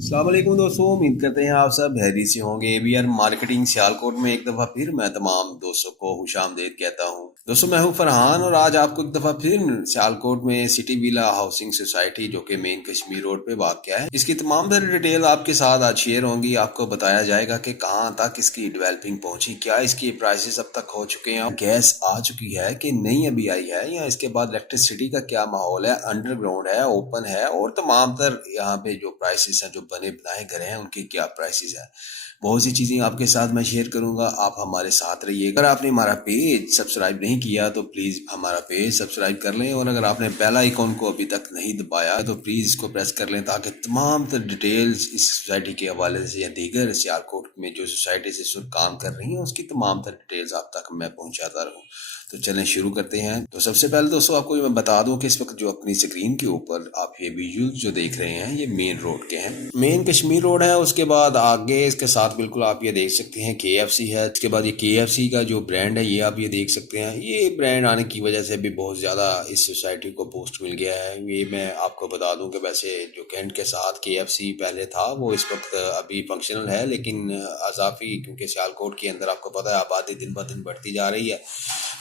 अस्सलाम वालेकुम दोस्तों, उम्मीद करते हैं आप सब खैरियत से होंगे। ABR मार्केटिंग सियालकोट में एक दफ़ा फिर मैं तमाम दोस्तों को खुशामदीद कहता हूँ। दोस्तों, मैं हूँ फरहान और आज आपको एक दफ़ा फिर सियालकोट में सिटी विला हाउसिंग सोसाइटी जो कि मेन कश्मीर रोड पे वाक़या है, इसकी तमाम तरह डिटेल आपके साथ आज शेयर होंगी। आपको बताया जाएगा कि कहाँ तक इसकी डेवलपिंग पहुँची, क्या इसकी प्राइसेस अब तक हो चुके हैं, गैस आ चुकी है कि नहीं अभी आई है, या इसके बाद इलेक्ट्रिसिटी का क्या माहौल है, अंडरग्राउंड है, ओपन है, और तमाम तर यहाँ पे जो प्राइसेस हैं, जो बने बनाए घर हैं, उनकी क्या प्राइसेस है। बहुत सी चीज़ें आपके साथ मैं शेयर करूंगा, आप हमारे साथ रहिए। अगर आपने हमारा पेज सब्सक्राइब नहीं किया तो प्लीज़ हमारा पेज सब्सक्राइब कर लें, और अगर आपने बेल आइकॉन को अभी तक नहीं दबाया तो प्लीज़ इसको प्रेस कर लें, ताकि तमाम तर डिटेल्स इस सोसाइटी के हवाले से या दीगर सियालकोट में जो सोसाइटी से काम कर रही हैं उसकी तमाम तर डिटेल्स आप तक मैं पहुँचाता रहूँ। तो चलें शुरू करते हैं। तो सबसे पहले दोस्तों आपको मैं बता दूं कि इस वक्त जो अपनी स्क्रीन के ऊपर आप ये विजुअल्स जो देख रहे हैं ये मेन रोड के हैं, मेन कश्मीर रोड है। उसके बाद आगे इसके साथ बिल्कुल आप ये देख सकते हैं KFC है। इसके बाद ये KFC का जो ब्रांड है ये आप ये देख सकते हैं। ये ब्रांड आने की वजह से भी बहुत ज़्यादा इस सोसाइटी को बूस्ट मिल गया है। ये मैं आपको बता दूं कि वैसे जो कैंट के साथ KFC पहले था वो इस वक्त अभी फंक्शनल है, लेकिन अजाफी क्योंकि सियालकोट के अंदर आपको पता है आबादी दिन ब दिन बढ़ती जा रही है,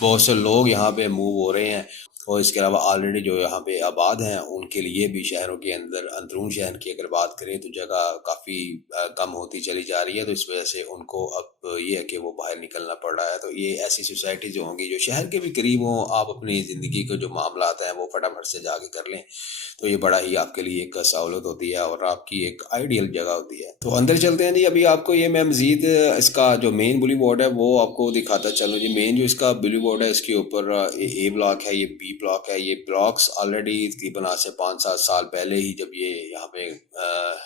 बहुत से लोग यहाँ पे मूव हो रहे हैं, और इसके अलावा ऑलरेडी जो यहाँ पे आबाद हैं उनके लिए भी शहरों के अंदर अंदरून शहर की अगर बात करें तो जगह काफ़ी कम होती चली जा रही है। तो इस वजह से उनको अब ये है कि वो बाहर निकलना पड़ रहा है। तो ये ऐसी सोसाइटी जो होंगी जो शहर के भी करीब हों, आप अपनी ज़िंदगी के जो मामलात हैं वो फटाफट से जाके कर लें, तो ये बड़ा ही आपके लिए एक सहूलत होती है और आपकी एक आइडियल जगह होती है। तो अंदर चलते हैं जी। अभी आपको ये मैं मज़ीद इसका जो मेन बुली बोर्ड है वो आपको दिखाता चलूँ जी। मेन जो इसका बुली बोर्ड है इसके ऊपर A ब्लॉक है, ये B ब्लॉक है। ये ब्लॉक्स ऑलरेडी तकरीबन आज से 5-7 साल पहले ही जब ये यहाँ पे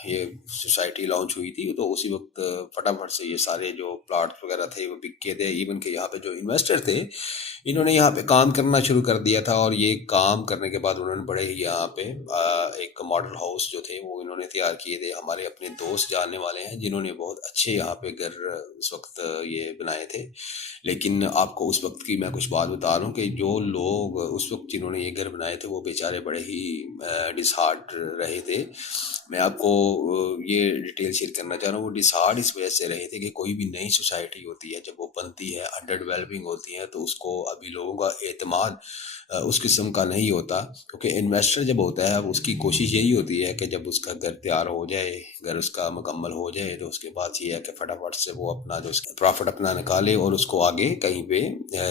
ये सोसाइटी लॉन्च हुई थी तो उसी वक्त फटाफट से ये सारे जो प्लाट वगैरह थे वो बिक के थे। इवन के यहाँ पे जो इन्वेस्टर थे इन्होंने यहाँ पे काम करना शुरू कर दिया था, और ये काम करने के बाद उन्होंने बड़े ही यहाँ पे एक मॉडल हाउस जो थे वो इन्होंने तैयार किए थे। हमारे अपने दोस्त जानने वाले हैं जिन्होंने बहुत अच्छे यहाँ पे घर उस वक्त ये बनाए थे। लेकिन आपको उस वक्त की मैं कुछ बात बता रहा हूँ कि जो लोग उस वक्त जिन्होंने ये घर बनाए थे वो बेचारे बड़े ही डिसहार्ट रहे थे। मैं आपको ये डिटेल शेयर करना चाह रहा हूँ। वो डिसहार्ट इस वजह से रहे थे कि कोई भी नई सोसाइटी होती है जब वो बनती है, अंडर डेवलपिंग होती है, तो उसको अभी लोगों का एतमाद उस किस्म का नहीं होता, क्योंकि इन्वेस्टर जब होता है अब उसकी कोशिश यही होती है कि जब उसका घर तैयार हो जाए, घर उसका मुकम्मल हो जाए, तो उसके बाद ये है कि फटाफट से वो अपना जो प्रॉफिट अपना निकाले और उसको आगे कहीं पे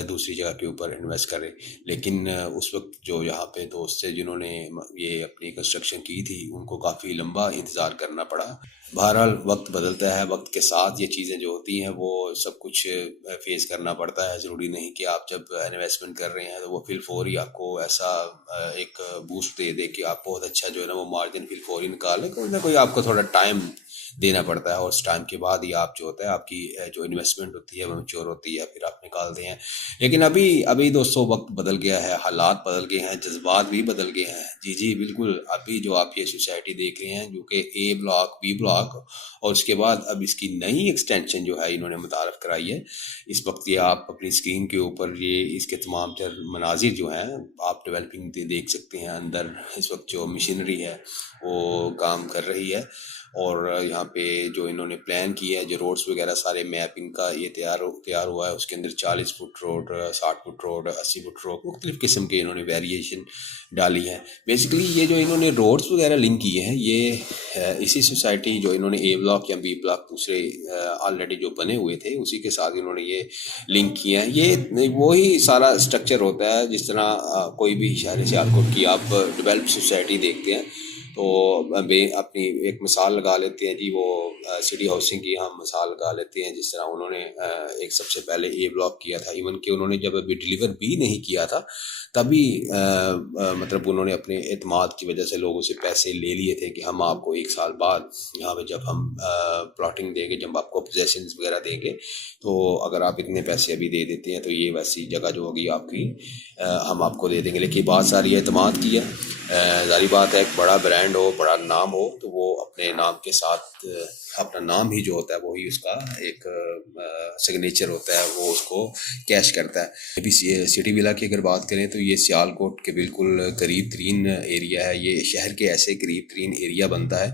दूसरी जगह के ऊपर इन्वेस्ट करे। लेकिन उस वक्त जो यहाँ पे दोस्त थे जिन्होंने ये अपनी कंस्ट्रक्शन की थी उनको काफ़ी लंबा इंतज़ार करना पड़ा। बहरहाल वक्त बदलता है, वक्त के साथ ये चीज़ें जो होती हैं वो सब कुछ फेस करना पड़ता है। ज़रूरी नहीं कि आप जब इन्वेस्टमेंट कर रहे हैं तो वो फिल फौरी आपको ऐसा एक बूस्ट दे दे कि आप बहुत अच्छा जो है ना वो मार्जिन फिल फौरी निकालें। कोई ना कोई आपको थोड़ा टाइम देना पड़ता है, और उस टाइम के बाद ही आप जो होता है आपकी जो इन्वेस्टमेंट होती है वो मैच्योर होती है, फिर आप निकालते हैं। लेकिन अभी अभी दोस्तों वक्त बदल गया है, हालात बदल गए हैं, जज्बात भी बदल गए हैं। जी जी बिल्कुल। अभी जो आप ये सोसाइटी देख रहे हैं जो कि A ब्लॉक B ब्लॉक, और उसके बाद अब इसकी नई एक्सटेंशन जो है इन्होंने मुतारफ़ कराई है। इस वक्त ये आप अपनी स्क्रीन के ऊपर ये इसके तमाम तर मनाजिर जो हैं आप डेवलपिंग देख सकते हैं। अंदर इस वक्त जो मशीनरी है वो काम कर रही है, और यहाँ पे जो इन्होंने प्लान किया है, जो रोड्स वगैरह सारे मैपिंग का ये तैयार हुआ है, उसके अंदर 40 foot road, 60 foot road, 80 foot road, मुख्तलिफ़ किस्म के इन्होंने वेरिएशन डाली है। बेसिकली ये जो इन्होंने रोड्स वगैरह लिंक किए हैं ये इसी सोसाइटी जो इन्होंने A ब्लॉक या B ब्लॉक दूसरे ऑलरेडी जो बने हुए थे उसी के साथ इन्होंने ये लिंक किया है। ये वही सारा स्ट्रक्चर होता है जिस तरह कोई भी शहर सियालकोट की आप डेवलप सोसाइटी देखते हैं। तो अपनी एक मिसाल लगा लेते हैं जी, वो सिटी हाउसिंग की हम मिसाल लगा लेते हैं। जिस तरह उन्होंने एक सबसे पहले A ब्लॉक किया था, इवन कि उन्होंने जब अभी डिलीवर भी नहीं किया था तभी मतलब उन्होंने अपने एतमाद की वजह से लोगों से पैसे ले लिए थे कि हम आपको 1 साल बाद यहाँ पे जब हम प्लॉटिंग देंगे, जब आपको पोजेशन वगैरह देंगे, तो अगर आप इतने पैसे अभी दे देते हैं तो ये वैसी जगह जो होगी आपकी हम आपको दे देंगे। लेकिन बात सारी एतमाद की है। ज़ाहिर बात है एक बड़ा ब्रांड हो, बड़ा नाम हो, तो वो अपने नाम के साथ अपना नाम ही जो होता है वही उसका एक सिग्नेचर होता है, वो उसको कैश करता है। अभी सिटी विला की अगर बात करें तो ये सियालकोट के बिल्कुल करीब तरीन एरिया है। ये शहर के ऐसे करीब तरीन एरिया बनता है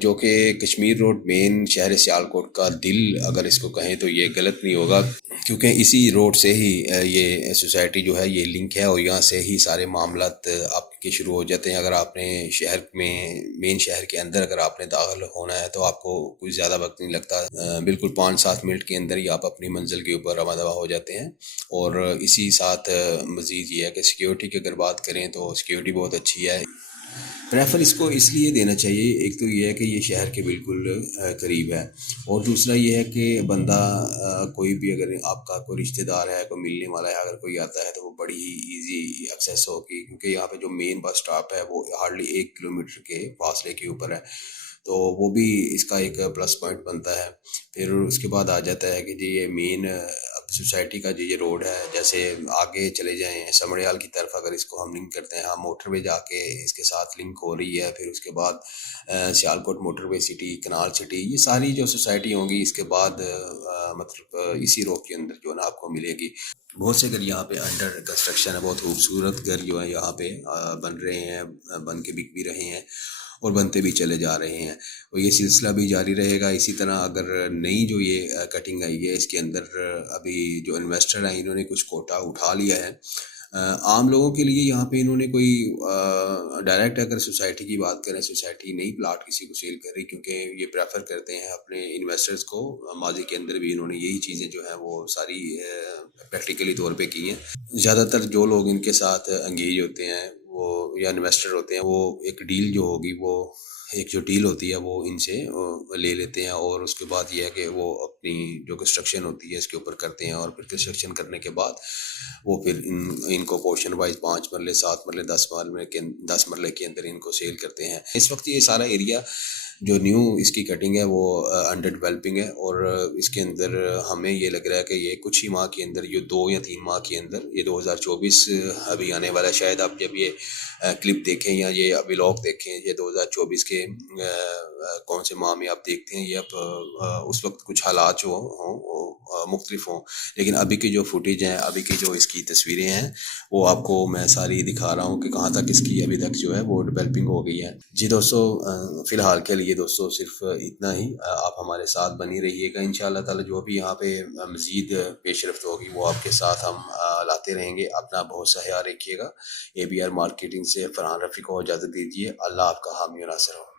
جو کہ کشمیر روڈ مین شہر سیالکوٹ کا دل اگر اس کو کہیں تو یہ غلط نہیں ہوگا، کیونکہ اسی روڈ سے ہی یہ سوسائٹی جو ہے یہ لنک ہے، اور یہاں سے ہی سارے معاملات آپ کے شروع ہو جاتے ہیں۔ اگر آپ نے شہر میں مین شہر کے اندر اگر آپ نے داخل ہونا ہے تو آپ کو کچھ زیادہ وقت نہیں لگتا، بالکل 5-7 منٹ کے اندر ہی آپ اپنی منزل کے اوپر رواں دواں ہو جاتے ہیں۔ اور اسی ساتھ مزید یہ ہے کہ سیکیورٹی کی اگر بات کریں تو سیکیورٹی بہت اچھی ہے۔ پریفر اس کو اس لیے دینا چاہیے، ایک تو یہ ہے کہ یہ شہر کے بالکل قریب ہے، اور دوسرا یہ ہے کہ بندہ کوئی بھی اگر آپ کا کوئی رشتہ دار ہے، کوئی ملنے والا ہے، اگر کوئی آتا ہے تو وہ بڑی ہی ایزی ایکسیس ہوگی، کیونکہ یہاں پہ جو مین بس اسٹاپ ہے وہ ہارڈلی 1 کلومیٹر کے فاصلے کے اوپر ہے، تو وہ بھی اس کا ایک پلس پوائنٹ بنتا ہے۔ پھر اس کے بعد آ جاتا ہے کہ جی یہ مین سوسائٹی کا جو یہ روڈ ہے، جیسے آگے چلے جائیں سمڑیال کی طرف اگر اس کو ہم لنک کرتے ہیں، ہم موٹر وے جا کے اس کے ساتھ لنک ہو رہی ہے، پھر اس کے بعد سیالکوٹ موٹر وے سٹی، کنال سٹی، یہ ساری جو سوسائٹی ہوں گی اس کے بعد مطلب اسی روڈ کے اندر جو ہے نا آپ کو ملے گی۔ بہت سے گھر یہاں پہ انڈر کنسٹرکشن ہے، بہت خوبصورت گھر جو ہے یہاں پہ بن رہے ہیں، بن کے بک بھی رہے ہیں اور بنتے بھی چلے جا رہے ہیں، اور یہ سلسلہ بھی جاری رہے گا۔ اسی طرح اگر نئی جو یہ کٹنگ آئی ہے اس کے اندر ابھی جو انویسٹر ہیں انہوں نے کچھ کوٹا اٹھا لیا ہے عام لوگوں کے لیے، یہاں پہ انہوں نے کوئی ڈائریکٹ اگر سوسائٹی کی بات کریں، سوسائٹی نئی پلاٹ کسی کو سیل کر رہی، کیونکہ یہ پریفر کرتے ہیں اپنے انویسٹرز کو، ماضی کے اندر بھی انہوں نے یہی چیزیں جو ہیں وہ ساری پریکٹیکلی طور پہ کی ہیں۔ زیادہ تر جو لوگ ان کے ساتھ انگیج ہوتے ہیں وہ یا انویسٹر ہوتے ہیں، وہ ایک ڈیل جو ہوگی، وہ ایک جو ڈیل ہوتی ہے وہ ان سے لے لیتے ہیں، اور اس کے بعد یہ ہے کہ وہ اپنی جو کنسٹرکشن ہوتی ہے اس کے اوپر کرتے ہیں، اور پھر کنسٹرکشن کرنے کے بعد وہ پھر ان کو پورشن وائز 5 مرلے 7 مرلے 10 مرلے کے اندر ان کو سیل کرتے ہیں۔ اس وقت یہ سارا ایریا جو نیو اس کی کٹنگ ہے وہ انڈر ڈیولپنگ ہے، اور اس کے اندر ہمیں یہ لگ رہا ہے کہ یہ کچھ ہی ماہ کے اندر، یہ 2 یا 3 ماہ کے اندر، یہ 2024 ابھی آنے والا ہے، شاید آپ جب یہ کلپ دیکھیں یا یہ ولاگ دیکھیں، یہ 2024 کے کون سے ماہ میں آپ دیکھتے ہیں، یہ اب اس وقت کچھ حالات جو ہوں مختلف ہوں، لیکن ابھی کی جو فوٹیج ہیں، ابھی کی جو اس کی تصویریں ہیں وہ آپ کو میں ساری دکھا رہا ہوں کہ کہاں تک اس کی ابھی تک جو ہے وہ ڈیولپنگ ہو گئی ہے۔ جی دوستو، فی الحال کے لیے دوستو صرف اتنا ہی، آپ ہمارے ساتھ بنی رہیے گا، انشاءاللہ تعالی جو بھی یہاں پہ مزید پیش رفت ہوگی وہ آپ کے ساتھ ہم لاتے رہیں گے۔ اپنا بہت سا خیال رکھیے گا۔ ABR مارکیٹنگ سے فرحان رفیع کو اجازت دیجیے۔ اللہ آپ کا حامی و ناصر ہو۔